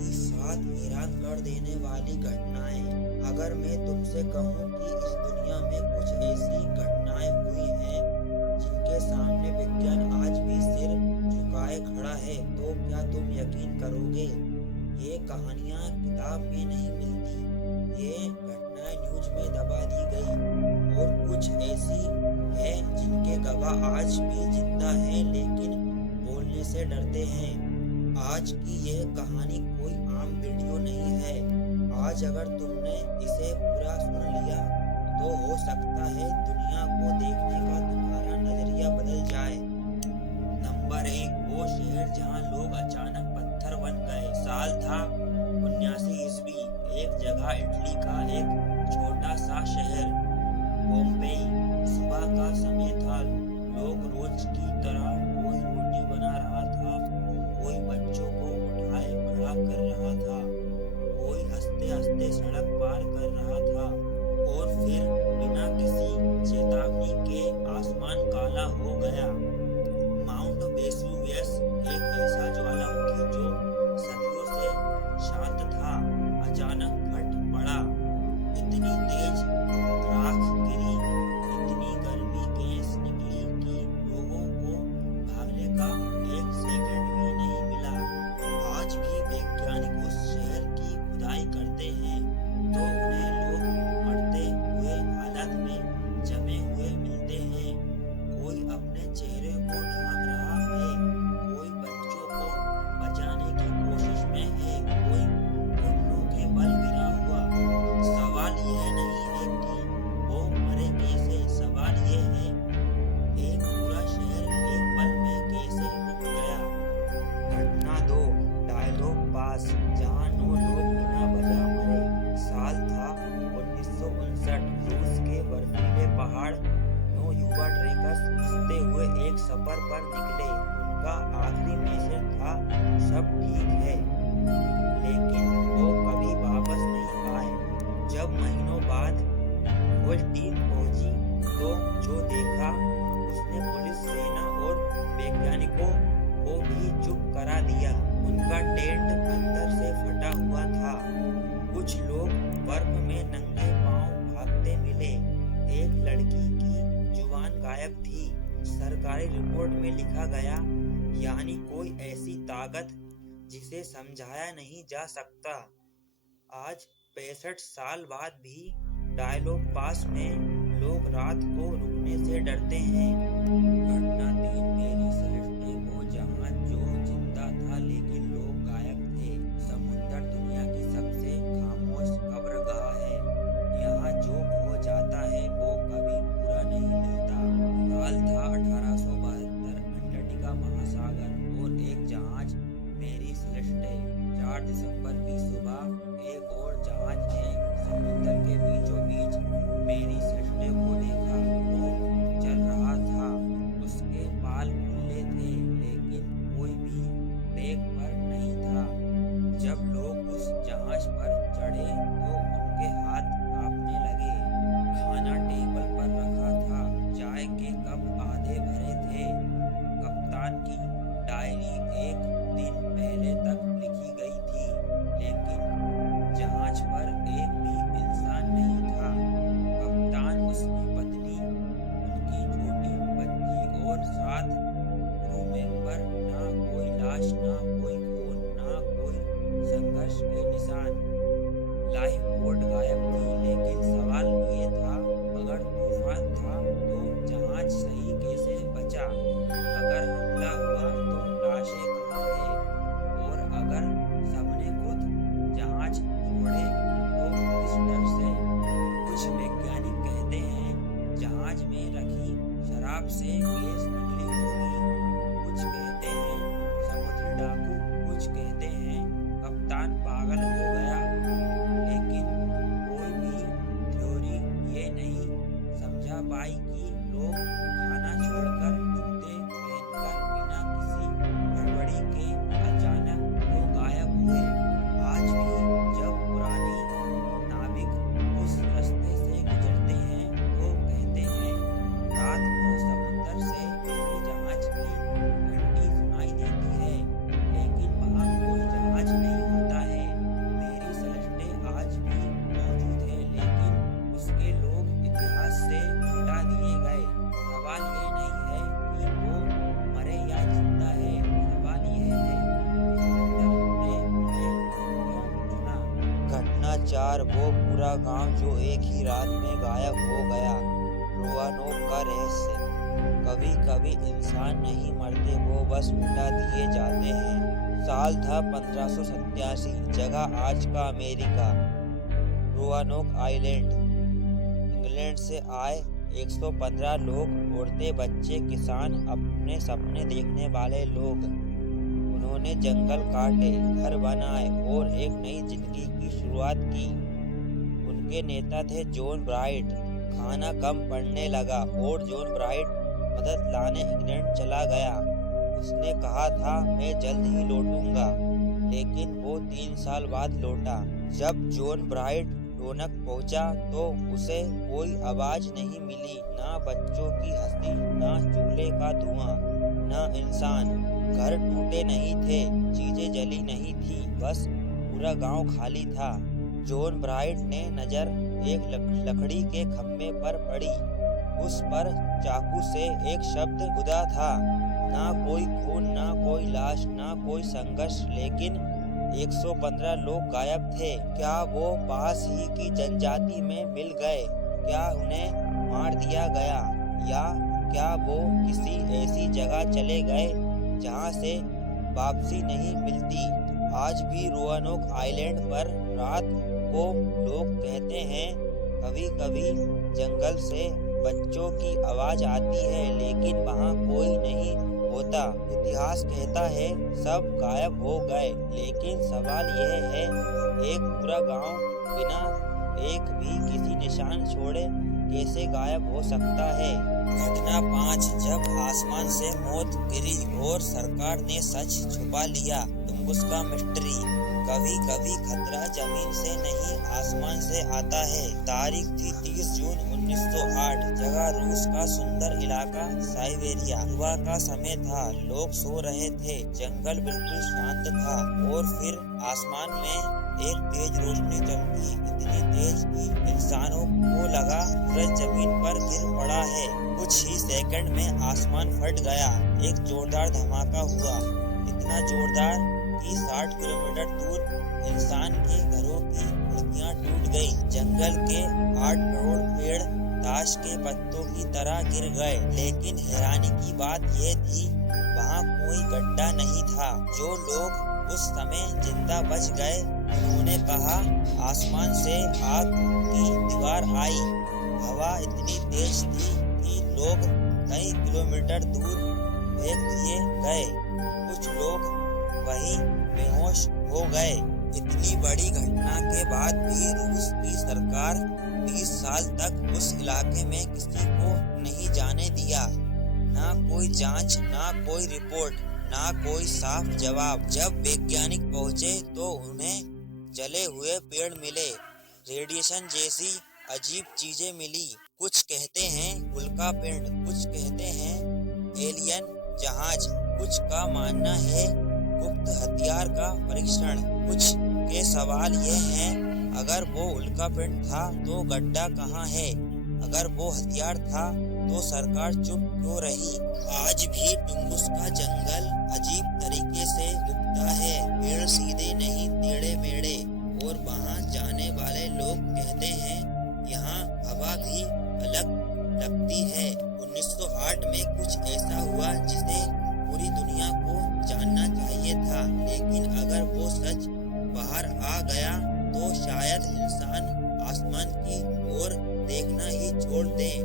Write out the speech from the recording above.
की साथ हैरान कर देने वाली घटनाएं। अगर मैं तुमसे कहूं कि इस दुनिया में कुछ ऐसी घटनाएं हुई हैं जिनके सामने विज्ञान आज भी सिर झुकाए खड़ा है, तो क्या तुम यकीन करोगे? ये कहानियां किताब में नहीं मिलती, ये घटनाएं न्यूज में दबा दी गई। और कुछ ऐसी है जिनके गवाह आज भी जिंदा हैं लेकिन बोलने से डरते हैं। आज की यह कहानी कोई आम वीडियो नहीं है। आज अगर तुमने इसे पूरा सुन लिया तो हो सकता है दुनिया को देखने का तुम्हारा नजरिया बदल जाए। नंबर 1, वो शहर जहां लोग अचानक पत्थर बन गए। साल था 79 ईस्वी। एक जगह इटली का एक छोटा सा शहर बॉम्बे। सुबह का समय था। लोग रोज की तरह कोई रोटी बना रहा था, कोई बच्चों को उठाए खड़ा कर रहा था, कोई हंसते हंसते सड़क पार कर रहा था। और फिर बिना किसी चेतावनी के आसमान काला हो गया। माउंट वेसुवियस, एक ऐसा ज्वालामुखी जो सदियों से शांत था, अचानक फट पड़ा। इतनी तेज राख गिरी, इतनी गर्मी गैस निकली कि लोगों को भागने का एक सेकंड भी नहीं मिला। आज भी वैज्ञानिक उस शहर की खुदाई करते हैं तो उन्हें लोग मरते हुए हालत में जमे हुए मिलते हैं। कोई अपने चेहरे को ढांक रहा है, कोई बच्चों को बचाने की कोशिश में है, कोई घुटनों के बल गिरा हुआ। सवाल यह नहीं है कि वो मरे कैसे, सवाल ये है एक पूरा शहर एक पल में कैसे रुक गया। घटना 2, डायलॉग पास, जहां 9 लोग बिना वजह मरे। साल था 1959। रूस के बर्फीले पहाड़। 9 युवा ट्रेकर्स हंसते हुए एक सफर पर निकले। उनका आखिरी मैसेज था, सब ठीक है। लेकिन वो कभी वापस नहीं आए। जब महीनों बाद वो टीम पहुंची तो जो देखा उसने पुलिस, सेना और वैज्ञानिकों को भी चुप करा दिया। उनका टेंट अंदर से फटा हुआ था। कुछ लोग बर्फ में नंगे पांव भागते मिले। एक लड़की की जुबान गायब थी। सरकारी रिपोर्ट में लिखा गया, यानी कोई ऐसी ताकत जिसे समझाया नहीं जा सकता। आज 65 साल बाद भी डायलॉग पास में लोग रात को रुकने से डरते हैं। घटना 3, मेरी सेलेस्टे, वो जहाज जो जिंदा था लेकिन लोग गायब थे। समुद्र दुनिया की सबसे खामोश कब्रगाह है। यहाँ जो खो जाता है वो कभी पूरा नहीं मिलता। साल था 1872। अंटार्कटिका महासागर और एक जहाज मेरी सेलेस्टे। 4 दिसंबर की सुबह एक और जहाज ने समुद्र के बीचों बीच मेरी सेलेस्टे को देखा। वो चल रहा था, उसके पाल समाचार वो पूरा गांव जो एक ही रात में गायब हो गया। रोआनोक का रहस्य। कभी कभी इंसान नहीं मरते, वो बस मिटा दिए जाते हैं। साल था 1587। जगह आज का अमेरिका। रोआनोक आइलैंड। इंग्लैंड से आए 115 लोग, औरतें, बच्चे, किसान, अपने सपने देखने वाले लोग। उन्होंने जंगल काटे, घर बनाए और एक नई जिंदगी की शुरुआत की। उनके नेता थे जॉन ब्राइट। खाना कम पड़ने लगा और जॉन ब्राइट मदद लाने इंग्लैंड चला गया। उसने कहा था मैं जल्द ही लौटूंगा, लेकिन वो 3 साल बाद लौटा। जब जॉन ब्राइट रोनक पहुंचा तो उसे कोई आवाज नहीं मिली, ना बच्चों की हंसी, ना चूल्हे का धुआं, ना इंसान। घर टूटे नहीं थे, चीजें जली नहीं थी, बस पूरा गांव खाली था। जॉन ब्राइट ने नजर एक लकड़ी के खम्भे पर पड़ी। उस पर चाकू से एक शब्द खुदा था। ना कोई खून, ना कोई लाश, ना कोई संघर्ष, लेकिन 115 लोग गायब थे। क्या वो पास ही की जनजाति में मिल गए? क्या उन्हें मार दिया गया? या क्या वो किसी ऐसी जगह चले गए जहां से वापसी नहीं मिलती? आज भी रोआनोक आइलैंड पर रात को लोग कहते हैं कभी कभी जंगल से बच्चों की आवाज आती है, लेकिन वहाँ कोई नहीं होता। इतिहास कहता है सब गायब हो गए, लेकिन सवाल यह है एक पूरा गांव बिना एक भी किसी निशान छोड़े कैसे गायब हो सकता है? घटना 5। जब आसमान से मौत गिरी और सरकार ने सच छुपा लिया। टुंगुस्का मिस्ट्री। कभी कभी खतरा जमीन से नहीं आसमान से आता है। तारीख थी 30 जून 1908। जगह रूस का सुंदर इलाका साइबेरिया। सुबह का समय था, लोग सो रहे थे, जंगल बिल्कुल शांत था और फिर आसमान में एक तेज रोशनी चमकी, इतनी तेज कि इंसानों को लगा सूरज जमीन पर गिर पड़ा है। कुछ ही सेकंड में आसमान फट गया। एक जोरदार धमाका हुआ, इतना जोरदार कि 60 किलोमीटर दूर इंसान के घरों की खिड़कियां टूट गई। जंगल के 8 करोड़ पेड़ ताश के पत्तों की तरह गिर गए। लेकिन हैरानी की बात यह थी वहाँ कोई गड्ढा नहीं था। जो लोग उस समय जिंदा बच गए उन्होंने कहा आसमान से आग की दीवार आई। हवा इतनी तेज थी कि लोग कई किलोमीटर दूर फेंक दिए गए। कुछ लोग वहीं बेहोश हो गए। इतनी बड़ी घटना के बाद भी रूस की सरकार 20 साल तक उस इलाके में किसी को नहीं जाने दिया। ना कोई जांच, ना कोई रिपोर्ट, ना कोई साफ जवाब। जब वैज्ञानिक पहुंचे तो उन्हें जले हुए पेड़ मिले, रेडिएशन जैसी अजीब चीजें मिली। कुछ कहते हैं उल्का पिंड, कुछ कहते हैं एलियन जहाज, कुछ का मानना है गुप्त हथियार का परीक्षण। कुछ के सवाल ये हैं अगर वो उल्का पिंड था तो गड्ढा कहाँ है? अगर वो हथियार था तो सरकार चुप क्यों रही? आज भी टुंगुस्का जंगल अजीब तरीके से उगता है। पेड़ सीधे नहीं, टेढ़े मेढ़े, और वहाँ जाने वाले लोग कहते हैं यहाँ हवा भी अलग लगती है। 1908 में कुछ ऐसा हुआ जिसे पूरी दुनिया को जानना चाहिए था, लेकिन अगर वो सच बाहर आ गया तो शायद इंसान आसमान की ओर देखना ही छोड़ दे।